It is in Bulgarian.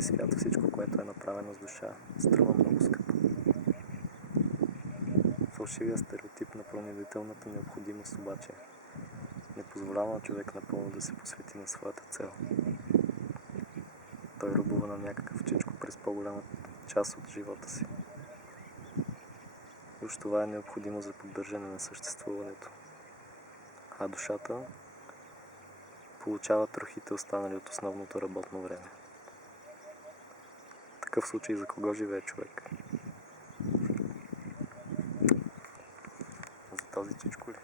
този свят всичко, което е направено с душа, струва много скъпо. Фалшивия стереотип на принудителната необходимост обаче не позволява на човек напълно да се посвети на своята цел. Той рубува на някакъв чичко през по-голяма част от живота си. Уж това е необходимо за поддържане на съществуването. А душата получава трохите, останали от основното работно време. В такъв случай за кого живее човек? За този чичко ли?